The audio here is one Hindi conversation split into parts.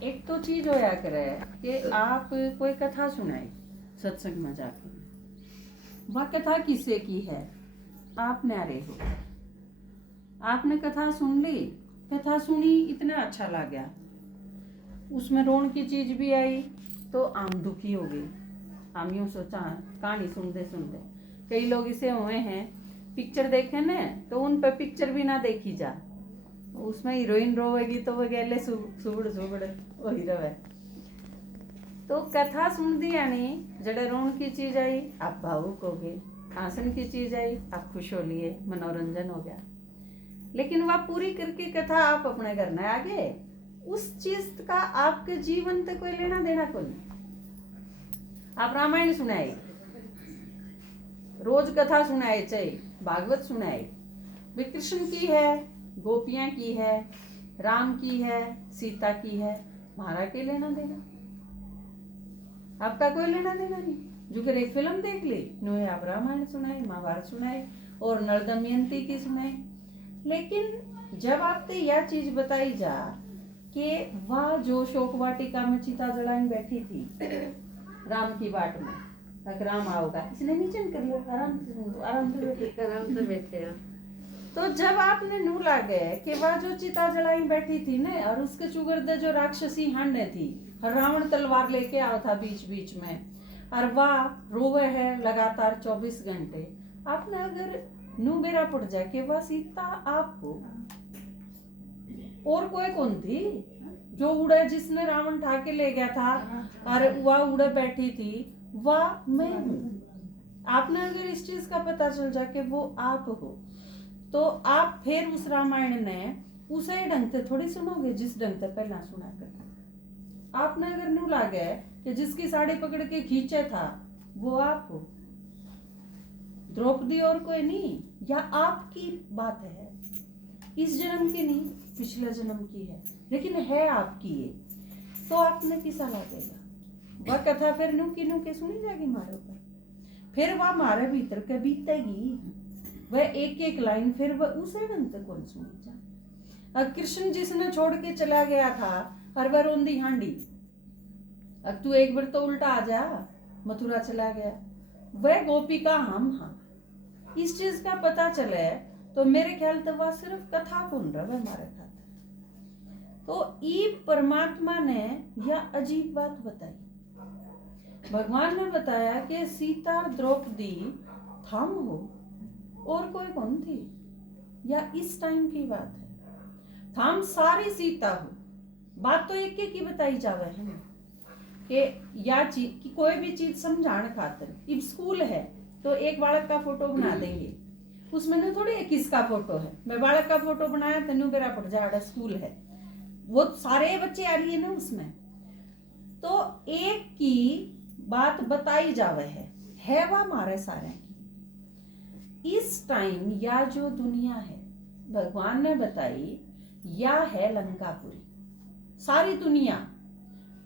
एक तो चीज होया करे कि आप कोई कथा सुनाए सत्संग में जाकर, वह कथा किससे की है, आप न्यारे हो, आपने कथा सुन ली, कथा सुनी, इतना अच्छा लगा, उसमें रोन की चीज भी आई तो आम दुखी हो गई। हम यूँ सोचा कहानी सुनते सुनते, कई लोग इसे हुए हैं पिक्चर देखे न तो उन पर पिक्चर भी ना देखी जा, उसमें हीरोइन रोवेगी तो वो गैले सुबड़ सुबड़ वही रवे। तो कथा सुन दी यानी जड़े रोन की चीज आई आप भावुक हो गए, हासन की चीज आई आप खुश हो लिए, मनोरंजन हो गया। लेकिन वह पूरी करके कथा आप अपने घर में आ गए, उस चीज का आपके जीवन तक कोई लेना देना को नहीं। आप रामायण सुनाए, रोज कथा सुनाए, चाहे भागवत सुनाए, वे कृष्ण की है, गोपियां की है, राम की है, सीता की है, हमारा के लेना देना, आपका कोई लेना देना नहीं। जो कर एक फिल्म देख ली नो आप रामायण सुनाए, महाभारत सुनाए और नल दमयंती की सुनाए। लेकिन जब आपने यह चीज बताई जा कि वह जो शोक वाटिका में चिता जलाने बैठी थी राम की बाट में, तक राम आओगा, इसने नीचे कर लो, आराम से बैठे हो। तो जब आपने नू लागे कि वह जो चिता जलाई बैठी थी ने और उसके चुगरदे जो राक्षसी हांडे थी, रावण तलवार लेके आओ था बीच बीच में, और वह रोवे है लगातार 24 घंटे, आपने अगर नू बेरा पड़ जाए कि वह सीता आपको और कोई कौन थी जो उड़े, जिसने रावण ठा के ले गया था और वह उड़े बैठी थी, वह मैं हूँ। आपने अगर इस चीज का पता चल जाए कि वो आप हो, तो आप फिर उस रामायण ने उसे ढंग से थोड़ी सुनोगे जिस ढंग से पहला सुना कर। आपने अगर नू लागे कि जिसकी साड़ी पकड़ के खींचे था वो आप हो, द्रौपदी और कोई नहीं, या आपकी बात है, इस जन्म की नहीं पिछले जन्म की है, लेकिन है आपकी ये, तो आपने किसा लगेगा। वह कथा फिर नू की सुनी जाएगी हमारे ऊपर, फिर वह हमारे भीतर के बीतेगी, वह एक एक लाइन फिर वह उसे ढंग से कौन सुनी जा। अब कृष्ण जिसने छोड़ के चला गया था हर बार रोंदी हांडी, अब तू एक बार तो उल्टा आ जा, मथुरा चला गया, वह गोपिका हम हाँ, इस चीज का पता चले तो मेरे ख्याल तो वह सिर्फ कथा कौन रहा हमारे खाते। तो ई परमात्मा ने यह अजीब बात बताई, भगवान ने बताया कि सीता द्रौपदी थाम हो और कोई कौन थी, या इस टाइम की बात है, थाम सारी सीता हो। बात तो एक एक ही बताई जावे है ना कि या चीज कि कोई भी चीज समझाने खातिर, अब स्कूल है तो एक बालक का फोटो बना देंगे, उसमें ना थोड़ी एक किसका फोटो है, मैं बालक का फोटो बनाया तेनू मेरा पड़ जाएगा, स्कूल है वो सारे बच्चे आ रही है ना उसमें, तो एक की बात बताई जावे है वह हमारे सारे की। इस टाइम या जो दुनिया है भगवान ने बताई या है लंकापुरी, सारी दुनिया,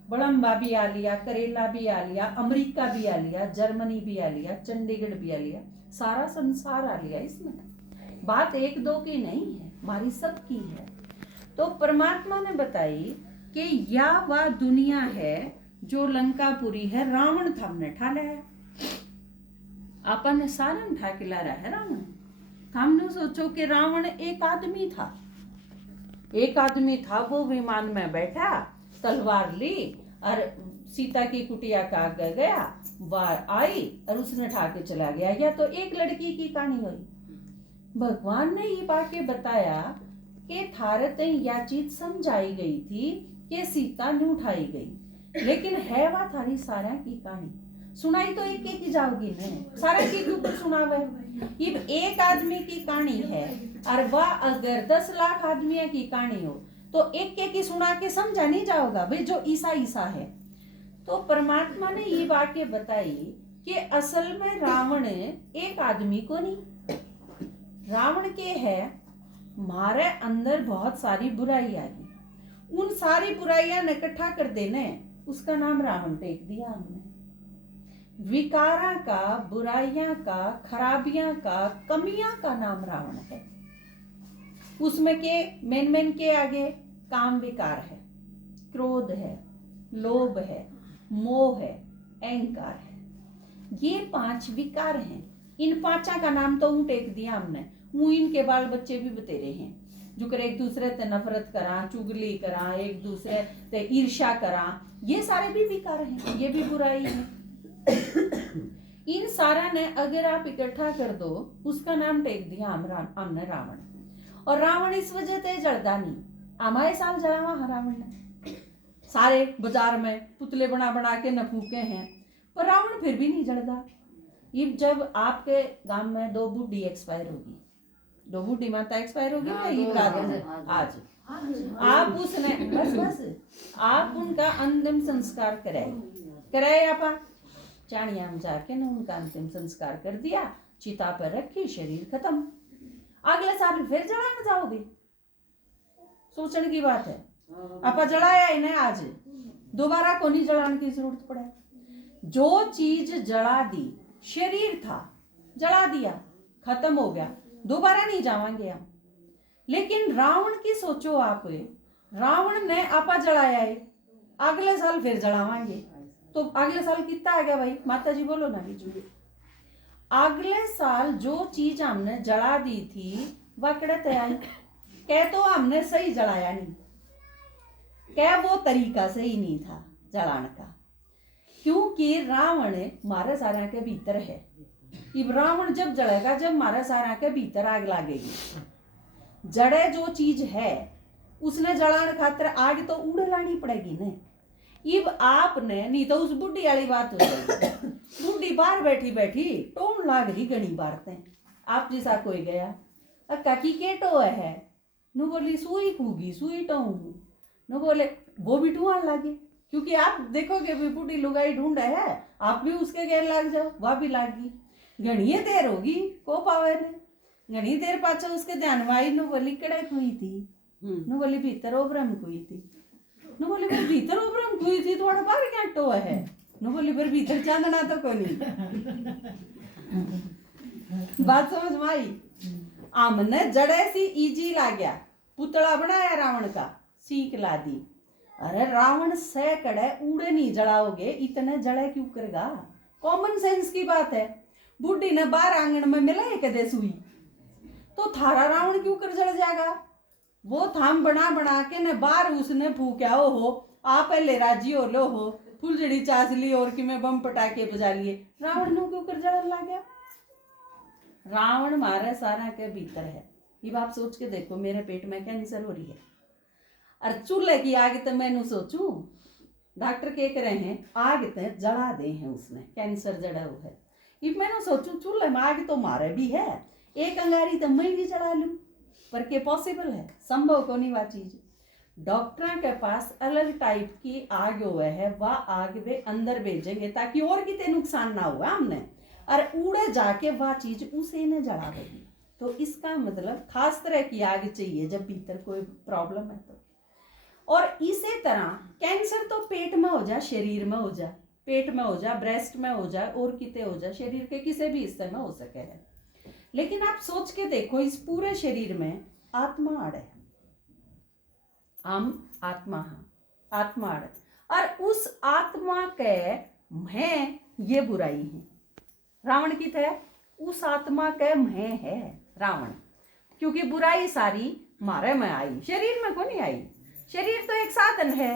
बड़म्बा भी आ लिया, करेला भी आ लिया, अमेरिका भी आ लिया, जर्मनी भी आ लिया, चंडीगढ़ भी आ लिया, सारा संसार आ लिया। इसमें बात एक दो की नहीं है, हमारी सबकी है। तो परमात्मा ने बताई कि या वह दुनिया है जो लंकापुरी है, रावण था हमने ठाला है, अपन सारन ठा के ला रहा है रावण। हमने सोचो कि रावण एक आदमी था, एक आदमी था, वो विमान में बैठा, तलवार ली और सीता की कुटिया का आगे गया, वार आई और उसने ठा के चला गया, या तो एक लड़की की कहानी हुई। भगवान ने ये बात बताया कि थारे यह चीज समझाई गई थी कि सीता नहीं उठाई गई, लेकिन है वह थारी सारा की कहानी, सुनाई तो एक एक ही जाओगी न, सारा की तू सुनावे। ये एक आदमी की कहानी है और वह अगर 10 लाख आदमियों की कहानी हो तो एक एक ही सुना के समझा नहीं जाओगा भाई जो ईसा ईसा है। तो परमात्मा ने ये बातें बताई कि असल में रावण एक आदमी को नहीं, रावण के है हमारे अंदर बहुत सारी बुराई आ गई, उन सारी बुराइयां ने इकट्ठा कर देने, उसका नाम रावण टेक दिया हमने। विकारा का, बुराइयां का, खराबियां का, कमियां का नाम रावण है। उसमें के मेन के आगे काम विकार है, क्रोध है, लोभ है, मोह है, अहंकार है। ये 5 विकार हैं। इन 5 का नाम तो ऊँ टेक दिया हमने। वो इनके बाल बच्चे भी बतेरे हैं जो कर एक दूसरे ते नफरत करा, चुगली करा, एक दूसरे ते ईर्ष्या करा। ये सारे भी विकार हैं, ये भी बुराई है। इन सारा ने अगर आप इकट्ठा कर दो, उसका नाम टेक दिया हमने रावण। और रावण इस वजह से जलता नहीं। हमारे साल जला वहां रावण ने, सारे बाजार में पुतले बना बना के न फूके हैं, पर रावण फिर भी नहीं जलता। ये जब आपके गांव में 2 बूढ़ी एक्सपायर होगी, 2 बूढ़ी माता एक्सपायर होगी ना, ये आज आप उसने बस आप उनका अंतिम संस्कार कराए आपा चाणिया में जाके ना उनका अंतिम संस्कार कर दिया, चिता पर रखी, शरीर खत्म। अगले साल फिर जलाने जाओगे? सोचने की बात है। आपा जलाया इन्हें, आज दोबारा को नहीं जलाने की जरूरत पड़े। जो चीज जला दी, शरीर था जला दिया, खत्म हो गया, दोबारा नहीं जावांगे हम। लेकिन रावण की सोचो आप, रावण ने आपा जलाया है, अगले साल फिर जलावांगे, तो अगले साल कितना आ गया भाई? माता जी बोलो ना बीच में। अगले साल जो चीज हमने जला दी थी वह कड़े आई, कह तो हमने सही जलाया नहीं, कह वो तरीका सही नहीं था जलाने का, क्योंकि रावण मारे सारा के भीतर है। अब रावण जब जलेगा, जब मारे सारा के भीतर आग लगेगी। जड़े जो चीज है उसने जलाने खातिर आग तो उड़ लानी पड़ेगी ना। इब आपने नहीं तो उस बुढ़ी वाली बात हो जाएगी। बुढ़ी बाहर बैठी बैठी टोन लाग रही घनी बारतें। आप जैसा कोई गया अक्का की केटो है, नु बोली सुई खूगी सुई टोहू, नु बोले वो भी टूआन लागे, क्योंकि आप देखोगे भी बुढ़ी लुगाई ढूंढ है, आप भी उसके गैर लाग जाओ, वह भी लागी। घनी देर होगी को पावे ने, घनी देर पाछे उसके ध्यान में आई, नु बोली कड़े हुई थी, नु बोली भीतर ओब्रम हुई थी, नु बोली फिर भीतर ओब्रम हुई थी, थोड़ा बाहर क्या टो है, नु बोली फिर भीतर चांदना तो कोई नहीं। बात समझ में आई? आमने जड़े सी इजी ला गया, पुतला बनाया रावण का, सीख ला दी। अरे रावण से कड़े उड़े नहीं जलाओगे, इतने जड़े क्यों करेगा? कॉमन सेंस की बात है। बुढ़ी ने बाहर आंगन में मिला है कदे सुई, तो थारा रावण क्यों कर जल जाएगा? वो थाम बना बना के न बाहर उसने फूका हो, आप पहले राजी हो लो हो, फुलझड़ी चास ली और कि मैं बम पटाके बजा लिए, रावण नु क्यों कर जलन लग गया? रावण मारे सारा के भीतर है। ये बात सोच के देखो, मेरे पेट में कैंसर हो रही है, और चूल्हे की आग तो मैंने सोचू, डॉक्टर कह रहे हैं आग तो जला दे हैं, उसने कैंसर जड़ा हुआ है। ये मैंने सोचू चूल्हे में आग तो मारे भी है, एक अंगारी तो मैं भी जला लूं, पर के पॉसिबल है? संभव को नहीं वह चीज। डॉक्टर के पास अलग टाइप की आग हुआ है, वह आग वे अंदर भेजेंगे ताकि और कितने नुकसान ना हुआ हमने, और उड़े जाके वह चीज उसे न जला देगी। तो इसका मतलब खास तरह की आग चाहिए जब भीतर कोई प्रॉब्लम है तो। और इसी तरह कैंसर तो पेट में हो जाए, शरीर में हो जाए, पेट में हो जाए, ब्रेस्ट में हो जाए, और किते हो जाए, शरीर के किसी भी हिस्से में हो सके है। लेकिन आप सोच के देखो, इस पूरे शरीर में आत्मा आड़ है, हम आत्मा है, आत्मा आड़, और उस आत्मा के मैं ये बुराई है रावण की थे, उस आत्मा के मैं है रावण, क्योंकि बुराई सारी मारे में आई, शरीर में को नहीं आई। शरीर तो एक साधन है।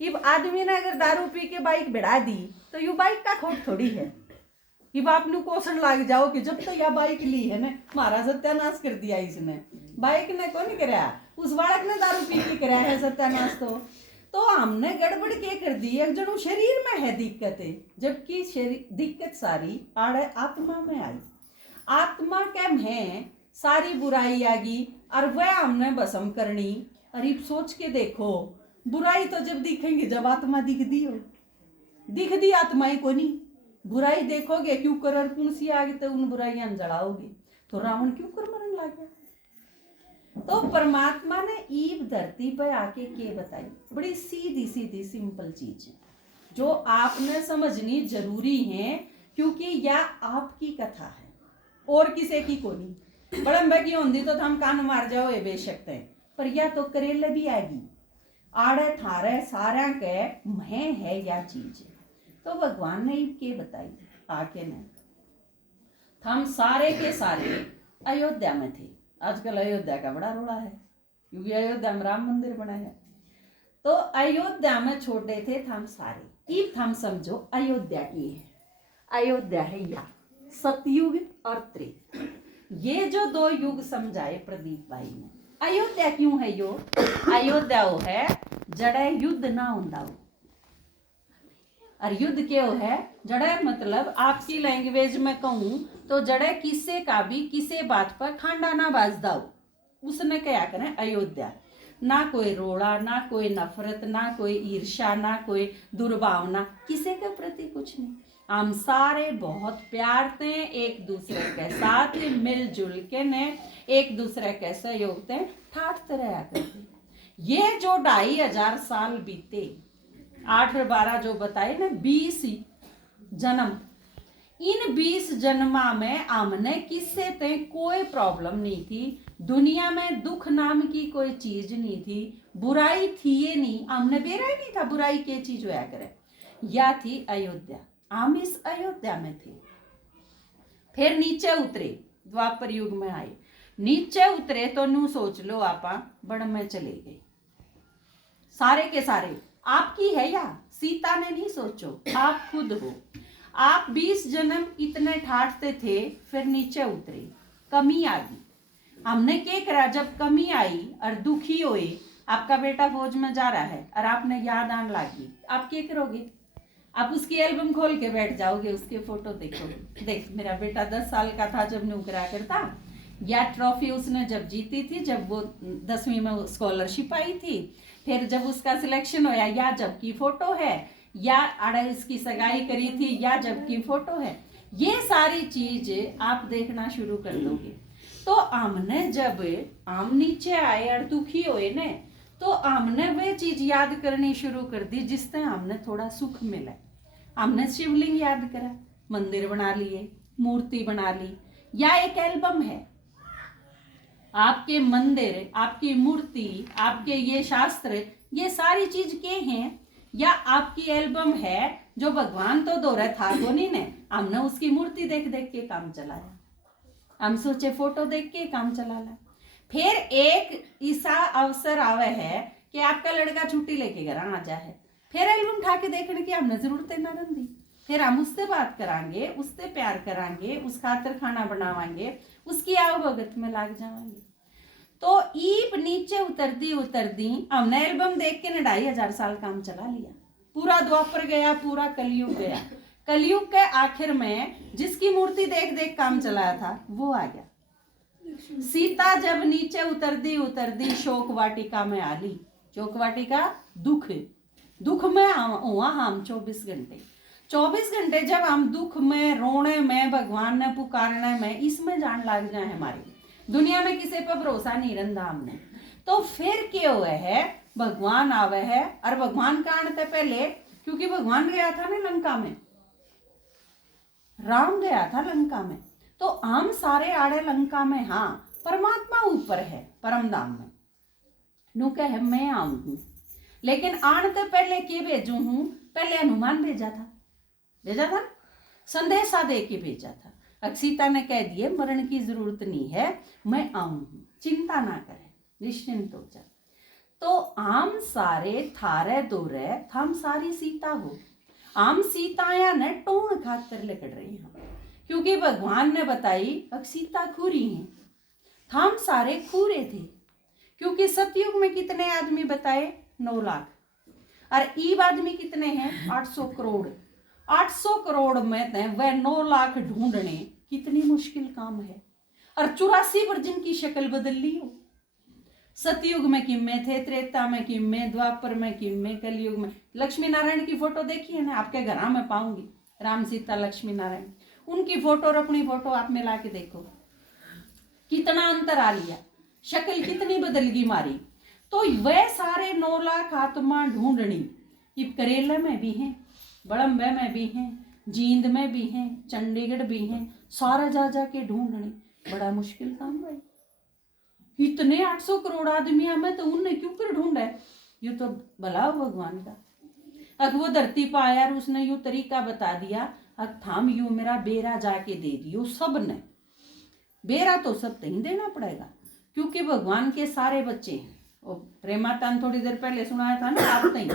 इब आदमी ने अगर दारू पी के बाइक बढ़ा दी तो यू बाइक का खोट थोड़ी है। इब आप नु क्वेश्चन लाग जाओ कि जब तो यह बाइक ली है ना, मारा सत्यानाश कर दिया इसने, बाइक ने को नहीं कराया, उस बालक ने दारू पी के कराया है सत्यानाश। तो हमने गड़बड़ के कर दी, एक जनो शरीर में है दिक्कतें, जबकि शरीर दिक्कत सारी आड़े आत्मा में आई। आत्मा के में सारी बुराई आ गई और वह हमने भस्म करनी। अरे सोच के देखो, बुराई तो जब दिखेंगे जब आत्मा दिख दी हो, दिख दी आत्माएं को नहीं, बुराई देखोगे क्यों कर कौन सी आगे तो उन बुराइयां जलाओगे। तो रावण क्यों कर मरण लग गया? तो परमात्मा ने ईब धरती पर आके के बताई, बड़ी सीधी सीधी सिंपल चीज है जो आपने समझनी जरूरी है, क्योंकि यह आपकी कथा है और किसी की को नहीं। बड़म्बे की होंगी तो हम कान मार जाओ ये बेशक है, पर यह तो करेले भी आएगी। आड़े थारे सारा के मैं है या चीज है। तो भगवान ने के बताई आके ने हम सारे के सारे अयोध्या में थे। आजकल अयोध्या का बड़ा रोड़ा है क्योंकि अयोध्या में राम मंदिर बना है। तो अयोध्या में छोटे थे हम सारे। इब हम समझो अयोध्या की है, अयोध्या है या सतयुग और त्रेता, ये जो दो युग समझाए प्रदीप भाई ने। अयोध्या क्यों है यो? अयोध्या वो है जड़े युद्ध ना होता हो। और युद्ध क्यों है? जड़े मतलब आपकी लैंग्वेज में कहूं तो जड़े किसे का भी किसे बात पर खांडा ना बाजदा हो, उसने क्या करें अयोध्या। ना कोई रोड़ा, ना कोई नफरत, ना कोई ईर्ष्या, ना कोई दुर्भावना, किसी के प्रति कुछ नहीं। हम सारे बहुत प्यार थे एक दूसरे के साथ, मिलजुल के ने एक दूसरे के सहयोग थे, ठाठते रहा करते। ये जो 2500 साल बीते, 8 और 12 जो बताए ना 20 जन्म, इन 20 जन्मा में हमने किससे थे कोई प्रॉब्लम नहीं थी। दुनिया में दुख नाम की कोई चीज नहीं थी, बुराई थी ये नहीं, हमने बेरा ही नहीं था बुराई के चीज होया करे। या थी अयोध्या, हम इस अयोध्या में थे। फिर नीचे उतरे, द्वापर युग में आए, नीचे उतरे तो नू सोच लो आपा बड़ में चले गए सारे के सारे। आपकी है या सीता ने नहीं सोचो, आप खुद हो। आप 20 जन्म इतने ठाठते थे, फिर नीचे उतरे, कमी आ गई। हमने क्या करा? जब कमी आई और दुखी हुए, आपका बेटा फौज में जा रहा है और आपने याद आने लगी, आप क्या करोगे? आप उसकी एल्बम खोल के बैठ जाओगे, उसके फोटो देखोगे। देख मेरा बेटा 10 साल का था जब नौकरा करता, या ट्रॉफी उसने जब जीती थी, जब वो 10वीं में स्कॉलरशिप आई थी, फिर जब उसका सिलेक्शन होया, या जब की फोटो है, या अड़ा इसकी सगाई करी थी, या जब की फोटो है। ये सारी चीज आप देखना शुरू कर दोगे। तो हमने जब हम नीचे आए और दुखी हुए ने, तो हमने वे चीज याद करनी शुरू कर दी जिससे हमने थोड़ा सुख मिला। हमने शिवलिंग याद करा, मंदिर बना लिए, मूर्ति बना ली, या एक एल्बम है आपके मंदिर, आपकी मूर्ति, आपके ये शास्त्र, ये सारी चीज के हैं, या आपकी एल्बम है जो भगवान तो दो रहा था धोनी ने, हमने उसकी मूर्ति देख देख के काम चलाया, हम सोचे फोटो देख के काम चला ला। फिर एक ऐसा अवसर आवे है कि आपका लड़का छुट्टी लेके घर आ जाए, फिर एल्बम उठा के देखने की हमने जरूरत ना रही। फिर हम उससे बात करांगे, उससे प्यार करांगे, उस खातर खाना बनावांगे, उसकी आवभगत में लाग जाएंगे। तो ईप नीचे उतरती हमने एल्बम देख के 2500 साल काम चला लिया। पूरा द्वापर गया, पूरा कलयुग गया। कलयुग के आखिर में जिसकी मूर्ति देख देख काम चलाया था वो आ गया। सीता जब नीचे उतरती शोक वाटिका में आली। शोक वाटिका दुख में हुआ हम 24 घंटे जब हम दुख में, रोने में, भगवान ने पुकारने में, इसमें जान लग जाए हमारी। दुनिया में किसी पर भरोसा नहीं रहा हमने। तो फिर क्या हुआ है? भगवान आवे है, और भगवान का आने से पहले, क्योंकि भगवान गया था ना लंका में, राम गया था लंका में, तो हम सारे आड़े लंका में। हाँ, परमात्मा ऊपर है परम धाम में, नू कहे मैं आऊं हूं, लेकिन आने से पहले के भेजू हूं? पहले हनुमान भेजा था, संदेशा दे के भेजा था। सीता ने कह दिए मरण की जरूरत नहीं है, मैं आऊं हूं, चिंता ना करे, निश्चिंत हो जा। तो हम सारे थारे दूरे, हम सारी सीता हो, हम सीताया ने टोन खातर लकड़ रही हैं, क्योंकि भगवान ने बताई अब सीता खूरी हैं। हम सारे खूरे थे, क्योंकि सतयुग में कितने आदमी बताए? 9 लाख, और ईब आदमी कितने हैं? 800 करोड़। 800 करोड़ में वह 9 लाख ढूंढने कितनी मुश्किल काम है। और 84 बार जिनकी शक्ल बदल ली हो। सतयुग में किम्मे थे, त्रेता में किम्मे, द्वापर में किम्मे, कलयुग में। लक्ष्मी नारायण की फोटो देखी है ना, आपके घर में पाऊंगी, राम सीता लक्ष्मी नारायण, उनकी फोटो और अपनी फोटो आप मिला के देखो, कितना अंतर आ लिया, शक्ल कितनी बदल गई मारी। तो वह सारे 9 लाख आत्मा ढूंढनी, ये करेला में भी हैं, बड़म्बे में भी हैं, जींद में भी हैं, चंडीगढ़ भी हैं, सारा जा जा के ढूंढनी बड़ा मुश्किल काम भाई। इतने 800 करोड़ आदमी में तो उनने क्यों कर ढूंढा है? यू तो भला हो भगवान का। अग वो धरती पर आया और उसने यू तरीका बता दिया, अग थाम यू मेरा बेरा जाके दे दियो सब ने। बेरा तो सब तहीं देना पड़ेगा, क्योंकि भगवान के सारे बच्चे हैं। और प्रेमाता ने थोड़ी देर पहले सुनाया था ना, आप तहीं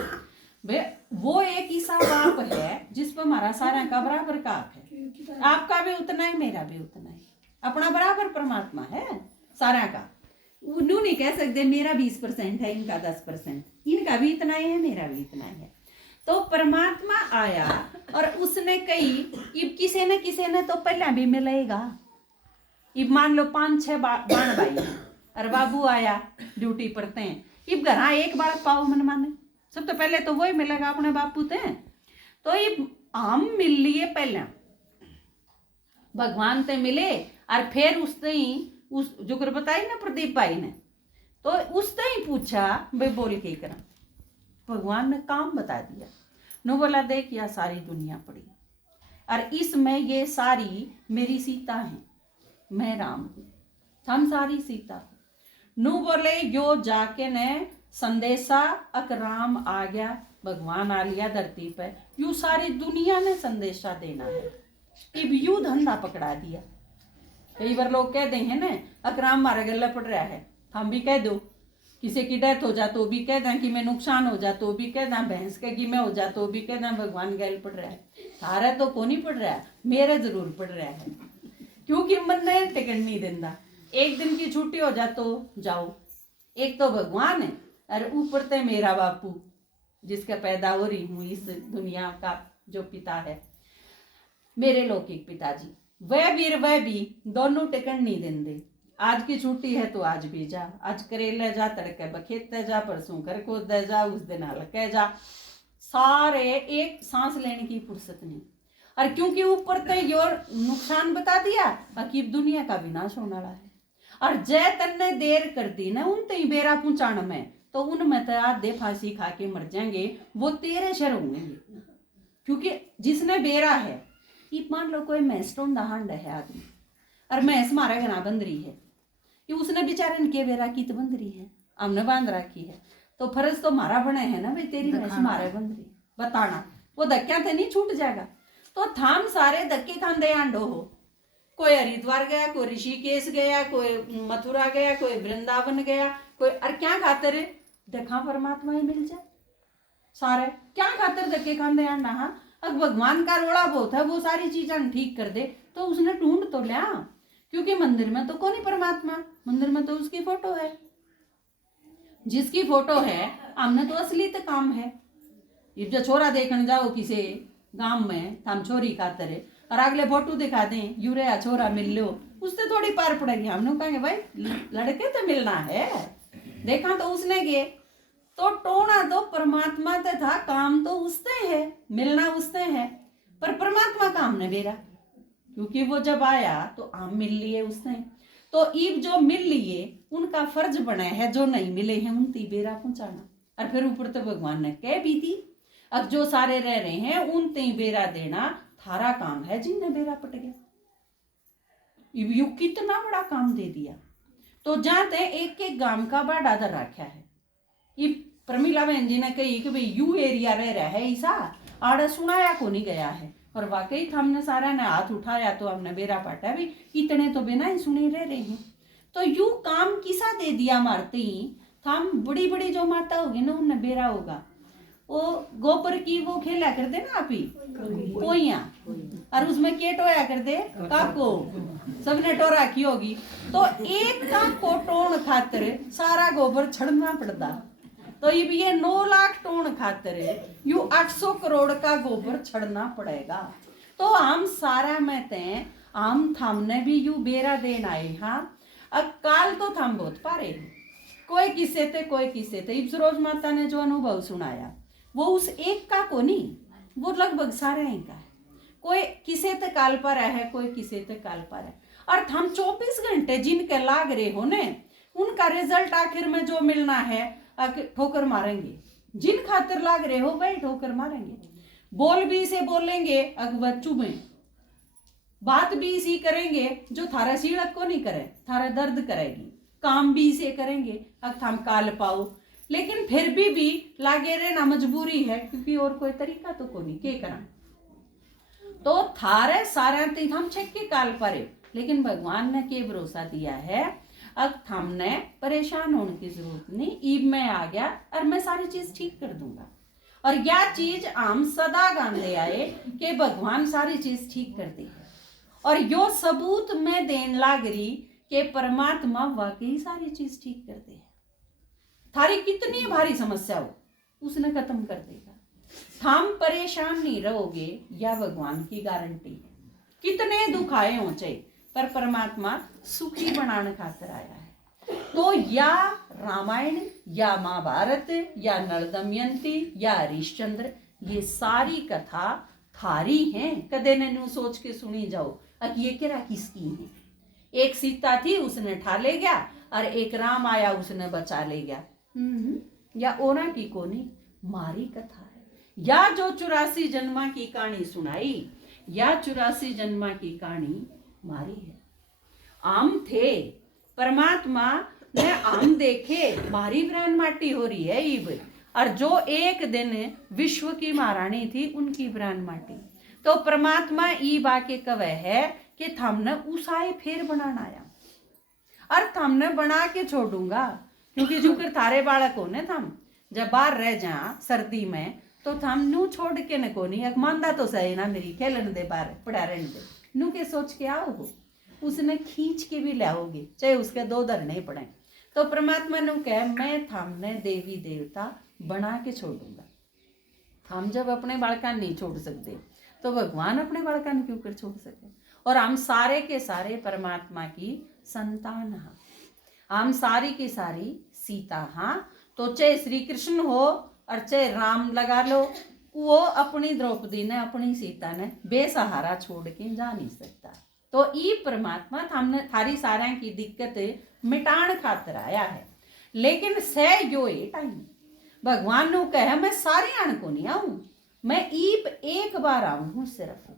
वो एक ऐसा बाप है जिस पर हमारा सारा का बराबर का हक है। आपका भी उतना है, मेरा भी उतना है, अपना बराबर परमात्मा है सारा का। उन्होंने नहीं कह सकते मेरा 20% है, इनका 10%, इनका भी इतना ही है, मेरा भी इतना ही है। तो परमात्मा आया और उसने कही, इब किसी ने तो पहले भी मिलेगा। इब मान लो 5-6 बाण भाई और बाबू आया ड्यूटी पर ते, इब घर एक बालक पाओ मन माने, सब तो पहले तो वही मिलेगा अपने बापू ते। तो इब हम मिल लिए पहले, भगवान ते मिले और फिर उसने उस जो कर बताई ना प्रदीप भाई ने, तो उसने ही पूछा भाई बोल के करा। भगवान ने काम बता दिया। नो बोला देख यह सारी दुनिया पड़ी और इसमें ये सारी मेरी सीता है, मैं राम हूं, हम सारी सीता। नु बोले यो जाके ने संदेशा अक राम आ गया, भगवान आ लिया धरती पे, यू सारी दुनिया ने संदेशा देना है। इब यू धंधा पकड़ा दिया। कई बार लोग कह देंगे ना अकराम मारा गला पड़ रहा है, हम भी कह दो, किसी की डेथ हो जा तो भी कह दें कि मैं नुकसान हो जा तो भी कह दें, भैंस के कि मैं हो जा तो भी कह दें भगवान गैल पड़ रहा है। थारा तो को नहीं पड़ रहा है, मेरे जरूर पड़ रहा है, क्योंकि मन ने टिकट नहीं देता। एक दिन की छुट्टी हो जा तो जाओ, एक तो भगवान है और ऊपर ते मेरा बापू जिसका पैदा हो रही हूँ इस दुनिया का जो पिता है, मेरे लौकिक पिताजी, वह भी दोनों टिकट नहीं देंगे। आज की छुट्टी है तो आज भी जा, आज करेले जा, तड़के बखेते जा, परसों घर को दे जा, उस दिन हल्के जा, सारे एक सांस लेने की फुर्सत नहीं। और क्योंकि ऊपर ते योर नुकसान बता दिया, बाकी दुनिया का विनाश होने वाला है। और जय तन्ने देर कर दी ना उन ते बेरा पहुंचाने में, तो उनमें तो आधे फांसी खा के मर जाएंगे, वो तेरे शर होंगे। क्योंकि जिसने बेरा है, ये मान लो कोई मैस्टोन दहांड है आदमी और मैस मारा घना बंद रही है, कि उसने बेचारे के बेरा की तो बंद रही है, हमने बांध रखी है, तो फर्ज तो मारा बने है ना भाई, तेरी मैस मारे बंद रही बताना, वो धक्का तो नहीं छूट जाएगा। तो थाम सारे धक्के खांदे आंडो हो, कोई हरिद्वार गया, कोई ऋषिकेश गया, कोई मथुरा गया, कोई वृंदावन गया, कोई और क्या खातर देखा परमात्मा ही मिल जाए, सारे क्या खातर धक्के खांदे आंडा। हाँ अब भगवान का रोड़ा बहुत है, वो सारी चीजें ठीक कर दे तो उसने ढूंढ तो लिया, क्योंकि मंदिर में तो कौन ही परमात्मा, मंदिर में तो उसकी फोटो है, जिसकी फोटो है हमने तो असली तो काम है। जब छोरा देखने जाओ किसी गांव में, हम छोरी खातर है और अगले फोटो दिखा दें यूरे छोरा मिल लो, उससे थोड़ी पार पड़ेगी। हमने कहेंगे भाई लड़के तो मिलना है, देखा तो उसने गए, तो टोना तो परमात्मा ते था, काम तो उससे है, मिलना उससे है, पर परमात्मा काम ने बेरा, क्योंकि वो जब आया तो आम मिल लिए उसने। तो ईब जो मिल लिए उनका फर्ज बना है, जो नहीं मिले हैं उन ती बेरा पहुंचाना। और फिर ऊपर तो भगवान ने कह भी थी, अब जो सारे रह रहे हैं उन ती बेरा देना थारा काम है, जिनने बेरा पट गया। यू कितना बड़ा काम दे दिया। तो जाते एक एक गांव का बाड़ा दर रखा है। ये प्रमिला बहन जी ने कही कि भाई यू एरिया रह रहा है ऐसा, आड़ा सुनाया को नहीं गया है, और वाकई हमने सारा ने हाथ उठाया तो हमने बेरा पाटा भी, इतने तो बिना ही सुने रह रहे हैं। तो यू काम किसा दे दिया मारते ही, हम बड़ी बड़ी जो माता होगी ना उनने बेरा होगा, वो गोबर की वो खेला कर दे ना आप ही पोइया, और उसमें केट होया कर दे काको, सबने टोरा की होगी, तो एक का कोटोन खातर सारा गोबर छड़ना पड़ता। तो ये 9 लाख टोन खातर यू 800 करोड़ का गोबर छड़ना पड़ेगा। तो हम सारा में ते हम थामने भी यू बेरा देन आए। हाँ अब काल तो थम बहुत पारे, कोई किस्से थे कोई किस्से थे। इब्सरोज माता ने जो अनुभव सुनाया वो उस एक का को नहीं, वो लगभग सारे का है। कोई किसे ते काल पर है, कोई किसे ते काल पर है, और हम 24 घंटे जिनके लाग रहे हो ने उनका रिजल्ट आखिर में जो मिलना है ठोकर मारेंगे। जिन खातिर लाग रहे हो वही ठोकर मारेंगे। बोल भी इसे बोलेंगे अकबर चुभे, बात भी इसी करेंगे जो थारा सीड़क को नहीं करे, थारा दर्द करेगी। काम भी इसे करेंगे अग हम काल पाओ, लेकिन फिर भी लागे रहना मजबूरी है, क्योंकि और कोई तरीका तो कोनी के करा। तो थारे सारे तीन हम छेक के काल परे, लेकिन भगवान ने के भरोसा दिया है, अब हमने परेशान होने की जरूरत नहीं, ईब में आ गया और मैं सारी चीज ठीक कर दूंगा। और यह चीज हम सदा गांधे आए कि भगवान सारी चीज ठीक कर दे, और यो सबूत में देन लाग रही कि परमात्मा वाकई सारी चीज ठीक कर दे। थारी कितनी भारी समस्या हो उसने खत्म कर देगा। हम परेशान नहीं रहोगे, या भगवान की गारंटी है। कितने दुख आए हो चाहे, पर परमात्मा सुखी बनाने खातिर आया है। तो या रामायण या महाभारत या नल दमयंती या हरिश्चंद्र, ये सारी कथा थारी हैं। कदे ने न्यू सोच के सुनी जाओ अब ये क्या किसकी है। एक सीता थी उसने ठा ले गया, और एक राम आया उसने बचा ले गया। या ओना की कोनी मारी कथा है। या जो 84 जन्मा की कहानी सुनाई, या 84 जन्मा की कहानी मारी है। आम थे परमात्मा ने आम देखे मारी ब्रान माटी हो रही है ईब, और जो एक दिन विश्व की महारानी थी उनकी ब्रान माटी। तो परमात्मा ईब आके कवे है कि थमने उसाए फिर बनाना आया, और थमने बना के छोड़ूंगा, क्योंकि जुकर थारे बालक हो ने थम जब बाहर रह जा सर्दी में, तो थम नू छोड़ के न कोनी एक मानदा तो सही ना मेरी खेलन दे बाहर पड़ा रहने दे, नू के सोच के आओ हो, उसने खींच के भी लाओगे चाहे उसके 2 धरने पड़े। तो परमात्मा ने कहा मैं थमने देवी देवता बना के छोड़ूंगा। हम जब अपने बालकान नहीं छोड़ सकते, तो भगवान अपने बालकान क्यों कर छोड़ सके। और हम सारे के सारे परमात्मा की संतान हैं, हम सारी की सारी सीता हाँ। तो चाहे श्री कृष्ण हो और चाहे राम लगा लो, वो अपनी द्रौपदी ने अपनी सीता ने बेसहारा छोड़ के जा नहीं सकता। तो ये परमात्मा हमने थारी सारा की दिक्कत मिटाण खातर आया है। लेकिन सह यो ये टाइम भगवान ने कहा मैं सारे आण को नहीं आऊं, मैं ईब एक बार आऊं हूं सिर्फ,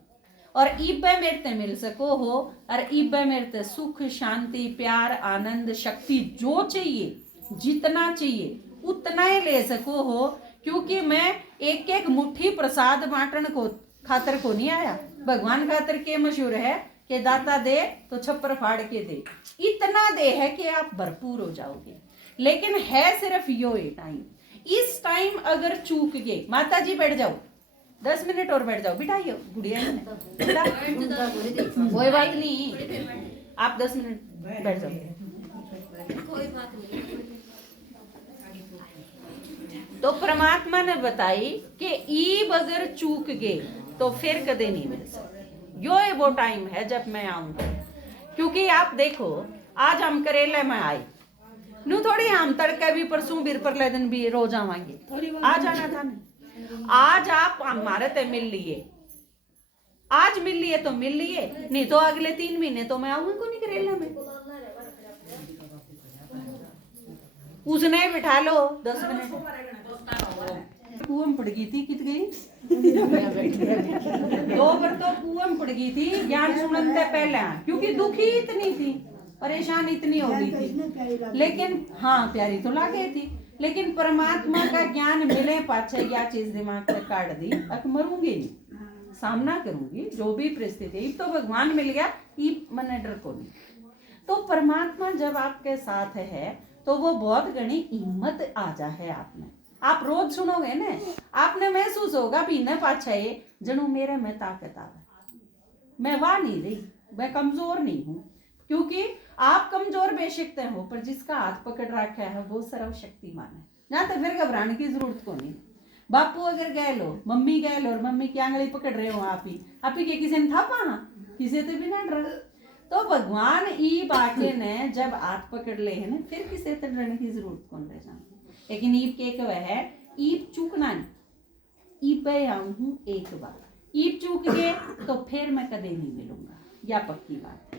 और ईब मेरे ते मिल सको हो, और ईब मेरे ते सुख शांति प्यार आनंद शक्ति जो चाहिए जितना चाहिए उतना ही ले सको हो। क्योंकि मैं एक एक मुट्ठी प्रसाद बांटन को खातर को नहीं आया। भगवान खातर के मशहूर है कि दाता दे तो छप्पर फाड़ के दे, इतना दे है कि आप भरपूर हो जाओगे। लेकिन है सिर्फ यो ये टाइम, इस टाइम अगर चूक गए, माता जी बैठ जाओ 10 मिनट और बैठ जाओ, बिठाइयो गुड़िया कोई बात नहीं, आप 10 मिनट बैठ जाओ। कोई बात नहीं। तो परमात्मा ने बताई कि ईब अगर चूक गए तो फिर कदे नहीं मिल सकती। यो वो टाइम है जब मैं आऊंगा। क्योंकि आप देखो आज हम करेले में आए नू, थोड़ी हम तड़के भी परसों बीर पर ले दिन भी रोज आवांगे, आ जाना था ना। आज आप हमारे ते मिल लिए, आज मिल लिए तो मिल लिए, नहीं तो अगले 3 महीने तो मैं आऊंगी को नहीं करेला में। उसने बिठा लो 10 मिनट, कुएं पड़ गई थी कित गई 2 बार तो कुएं पड़ गई थी ज्ञान सुनते पहले, क्योंकि दुखी इतनी थी, परेशान इतनी हो गई थी। लेकिन हाँ प्यारी तो लागे थी, लेकिन परमात्मा का ज्ञान मिले पाछे या चीज दिमाग से काट दी, अब मरूंगी नहीं, सामना करूंगी जो भी परिस्थिति। तो भगवान मिल गया, ये मन डर को नहीं। तो परमात्मा जब आपके साथ है तो वो बहुत घनी हिम्मत आ जा है आप में। आप रोज सुनोगे ना, आपने महसूस होगा भी न पाछा ये जनू मेरे में ताकत आवे, मैं वाह नहीं रही, मैं कमजोर नहीं हूँ। क्योंकि आप कमजोर बेशक हो, पर जिसका हाथ पकड़ रखा है वो सर्वशक्तिमान है ना, तो फिर घबराने की जरूरत को नहीं। बापू अगर गए लो, मम्मी गए लो, और मम्मी की आंगली पकड़ रहे हो आप ही के किसी ने था वहां किसी तो भी ना डर। तो भगवान ई बाटे ने जब हाथ पकड़ ले है ना, फिर किसी तो डरने की जरूरत कौन रह जाती। लेकिन ईब के कवे है ईब चूकना नहीं, ईब पे आऊं हूं एक बार, ईब चूक गए तो फिर मैं कदे नहीं मिलूंगा, या पक्की बात है।